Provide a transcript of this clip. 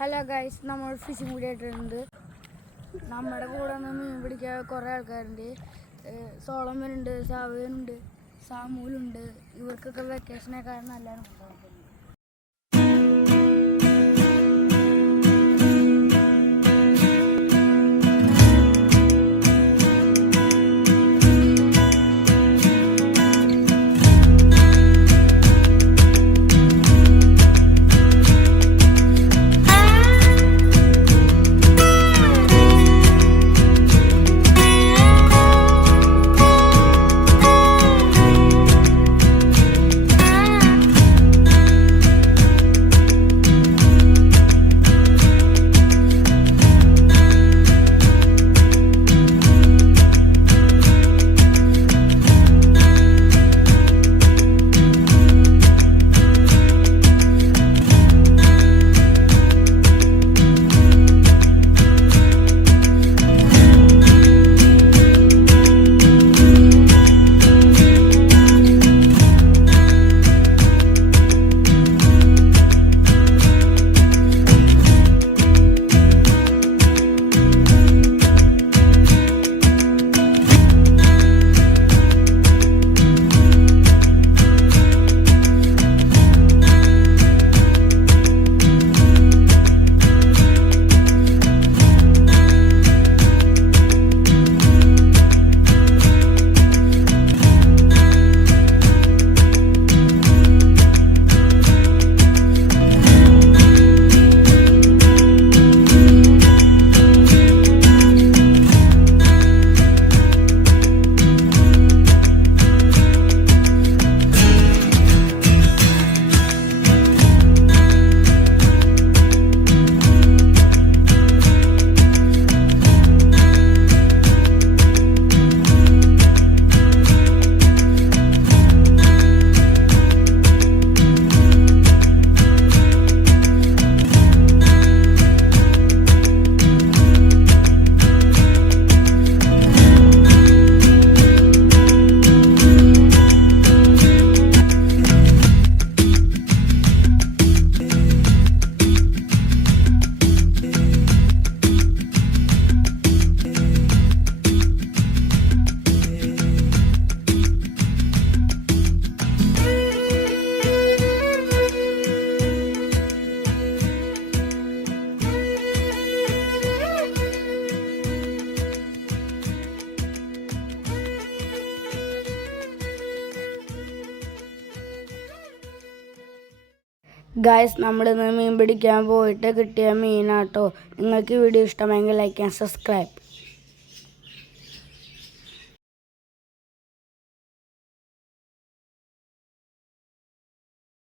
Hello guys, നമ്മൾ phishing video ആയിട്ടുണ്ട്. നമ്മുടെ കൂടെ നിന്ന് മീൻ പിടിക്കാൻ കുറേ ആൾക്കാരുണ്ട്. സോളമനുണ്ട്, സാവുനുണ്ട്, സാമൂലുണ്ട്. ഇവർക്കൊക്കെ വെക്കേഷനൊക്കെ നല്ലതാണ്. ഗൈസ്, നമ്മളിന്ന് മീൻ പിടിക്കാൻ പോയിട്ട് കിട്ടിയ മീനാട്ടോ. നിങ്ങൾക്ക് ഈ വീഡിയോ ഇഷ്ടമെങ്കിൽ ലൈക്ക് ആൻഡ് സബ്സ്ക്രൈബ്.